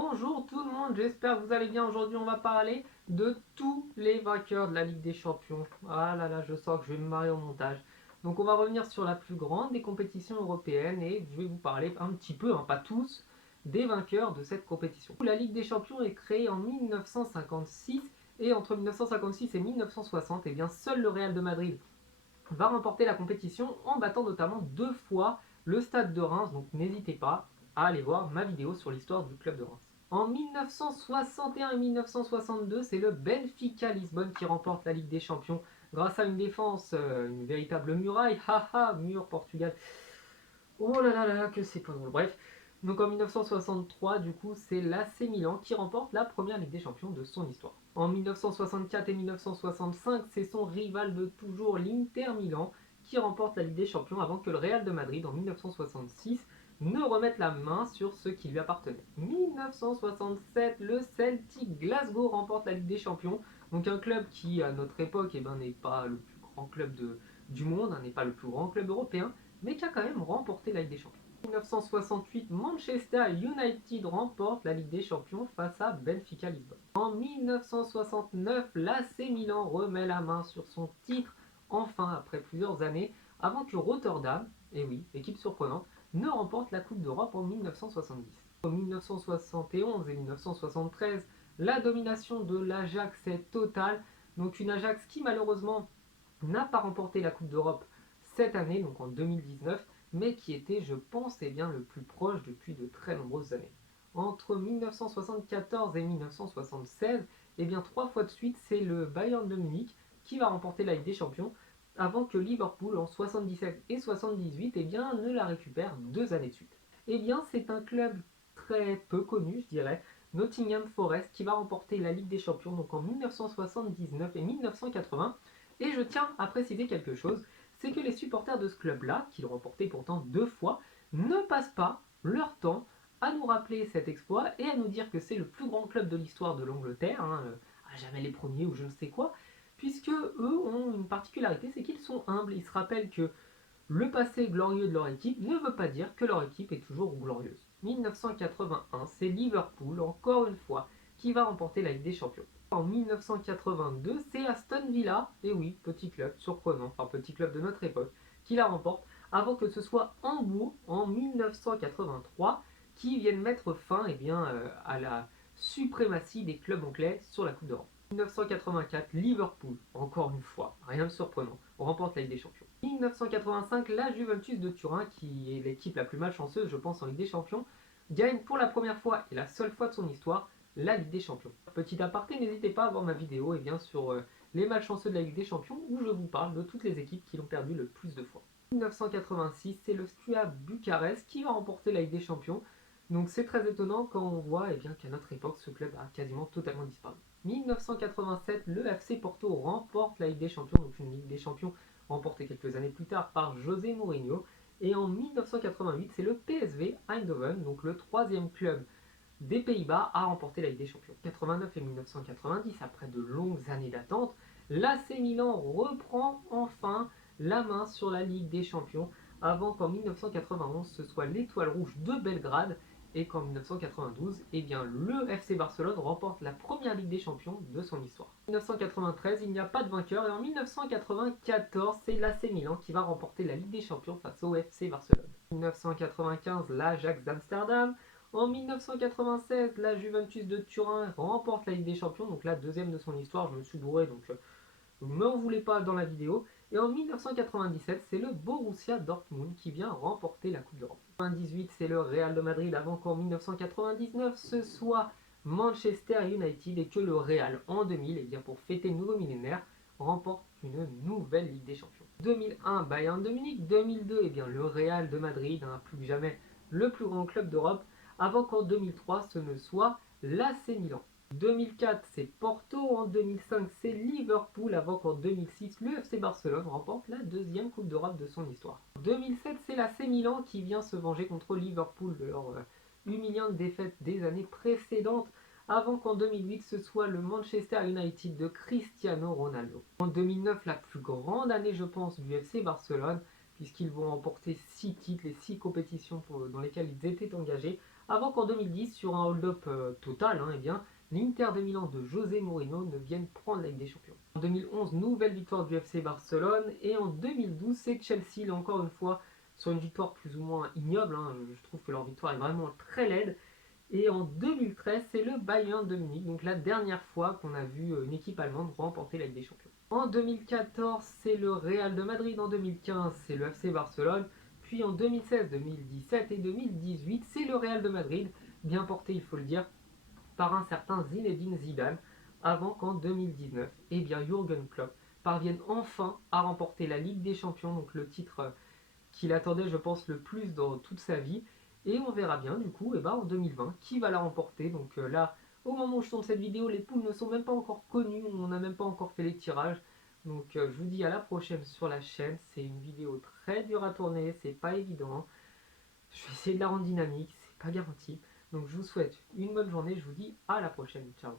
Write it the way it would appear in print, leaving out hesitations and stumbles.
Bonjour tout le monde, j'espère que vous allez bien. Aujourd'hui, on va parler de tous les vainqueurs de la Ligue des Champions. Ah là là, je sens que je vais me marrer au montage. Donc, on va revenir sur la plus grande des compétitions européennes et je vais vous parler un petit peu, pas tous, des vainqueurs de cette compétition. La Ligue des Champions est créée en 1956 et entre 1956 et 1960, eh bien, seul le Real de Madrid va remporter la compétition en battant notamment 2 fois le Stade de Reims. Donc, n'hésitez pas à aller voir ma vidéo sur l'histoire du club de Reims. En 1961 et 1962, c'est le Benfica Lisbonne qui remporte la Ligue des Champions grâce à une défense, une véritable muraille. Haha, mur Portugal. Oh là là là, que c'est pas drôle. Bref, donc en 1963, du coup, c'est l'AC Milan qui remporte la première Ligue des Champions de son histoire. En 1964 et 1965, c'est son rival de toujours, l'Inter Milan, qui remporte la Ligue des Champions avant que le Real de Madrid, en 1966, ne remette la main sur ce qui lui appartenait. 1967, le Celtic Glasgow remporte la Ligue des Champions, donc un club qui, à notre époque, n'est pas le plus grand club du monde, n'est pas le plus grand club européen, mais qui a quand même remporté la Ligue des Champions. En 1968, Manchester United remporte la Ligue des Champions face à Benfica Lisbonne. En 1969, l'AC Milan remet la main sur son titre, enfin après plusieurs années, avant que Rotterdam, et oui, équipe surprenante, ne remporte la Coupe d'Europe en 1970. En 1971 et 1973, la domination de l'Ajax est totale, donc une Ajax qui malheureusement n'a pas remporté la Coupe d'Europe cette année, donc en 2019, mais qui était, je pense, bien, le plus proche depuis de très nombreuses années. Entre 1974 et 1976, bien 3 fois de suite, c'est le Bayern de Munich qui va remporter la Ligue des Champions, avant que Liverpool en 77 et 78 bien, ne la récupère 2 années de suite. Bien, c'est un club très peu connu, je dirais, Nottingham Forest, qui va remporter la Ligue des Champions donc en 1979 et 1980. Et je tiens à préciser quelque chose, c'est que les supporters de ce club-là, qui l'ont remporté pourtant 2 fois, ne passent pas leur temps à nous rappeler cet exploit et à nous dire que c'est le plus grand club de l'histoire de l'Angleterre, à jamais les premiers ou je ne sais quoi, puisque eux ont une particularité, c'est qu'ils sont humbles. Ils se rappellent que le passé glorieux de leur équipe ne veut pas dire que leur équipe est toujours glorieuse. 1981, c'est Liverpool, encore une fois, qui va remporter la Ligue des Champions. En 1982, c'est Aston Villa, et oui, petit club, surprenant, enfin petit club de notre époque, qui la remporte, avant que ce soit Hambourg, en 1983, qui vienne mettre fin à la suprématie des clubs anglais sur la Coupe d'Europe. 1984, Liverpool, encore une fois, rien de surprenant, remporte la Ligue des Champions. 1985, la Juventus de Turin, qui est l'équipe la plus malchanceuse, je pense, en Ligue des Champions, gagne pour la première fois et la seule fois de son histoire la Ligue des Champions. Petit aparté, n'hésitez pas à voir ma vidéo sur les malchanceux de la Ligue des Champions, où je vous parle de toutes les équipes qui l'ont perdu le plus de fois. 1986, c'est le Steaua Bucarest qui va remporter la Ligue des Champions. Donc c'est très étonnant quand on voit qu'à notre époque, ce club a quasiment totalement disparu. 1987, le FC Porto remporte la Ligue des Champions, donc une Ligue des Champions remportée quelques années plus tard par José Mourinho. Et en 1988, c'est le PSV Eindhoven, donc le troisième club des Pays-Bas, à remporter la Ligue des Champions. 89 et 1990, après de longues années d'attente, l'AC Milan reprend enfin la main sur la Ligue des Champions, avant qu'en 1991 ce soit l'Étoile Rouge de Belgrade et qu'en 1992, le FC Barcelone remporte la première Ligue des Champions de son histoire. En 1993, il n'y a pas de vainqueur et en 1994, c'est l'AC Milan qui va remporter la Ligue des Champions face au FC Barcelone. En 1995, l'Ajax d'Amsterdam. En 1996, la Juventus de Turin remporte la Ligue des Champions, donc la deuxième de son histoire. Je me suis bourré, donc ne m'en voulez pas dans la vidéo. Et en 1997, c'est le Borussia Dortmund qui vient remporter la Coupe d'Europe. En 1998, c'est le Real de Madrid, avant qu'en 1999, ce soit Manchester United et que le Real, en 2000, pour fêter le nouveau millénaire, remporte une nouvelle Ligue des Champions. 2001, Bayern de Munich. 2002, le Real de Madrid, plus que jamais le plus grand club d'Europe, avant qu'en 2003, ce ne soit l'AC Milan. 2004, c'est Porto. En 2005, c'est Liverpool, avant qu'en 2006, le FC Barcelone remporte la deuxième Coupe d'Europe de son histoire. En 2007, c'est l'AC Milan qui vient se venger contre Liverpool de leur humiliante défaite des années précédentes, avant qu'en 2008, ce soit le Manchester United de Cristiano Ronaldo. En 2009, la plus grande année, je pense, du FC Barcelone, puisqu'ils vont remporter 6 titres, les 6 compétitions dans lesquelles ils étaient engagés, avant qu'en 2010, sur un hold-up total, eh bien, l'Inter de Milan de José Mourinho ne vienne prendre la Ligue des Champions. En 2011, nouvelle victoire du FC Barcelone, et en 2012, c'est Chelsea, là encore une fois, sur une victoire plus ou moins ignoble, je trouve que leur victoire est vraiment très laide. Et en 2013, c'est le Bayern de Munich, donc la dernière fois qu'on a vu une équipe allemande remporter la Ligue des Champions. En 2014, c'est le Real de Madrid, en 2015, c'est le FC Barcelone, puis en 2016, 2017 et 2018, c'est le Real de Madrid, bien porté, il faut le dire, par un certain Zinedine Zidane, avant qu'en 2019, eh bien Jürgen Klopp parvienne enfin à remporter la Ligue des Champions, donc le titre qu'il attendait, je pense, le plus dans toute sa vie. Et on verra bien, du coup, en 2020, qui va la remporter. Donc là, au moment où je tourne cette vidéo, les poules ne sont même pas encore connues, on n'a même pas encore fait les tirages. Donc je vous dis à la prochaine sur la chaîne. C'est une vidéo très dure à tourner, c'est pas évident. Je vais essayer de la rendre dynamique, c'est pas garanti. Donc je vous souhaite une bonne journée, je vous dis à la prochaine. Ciao.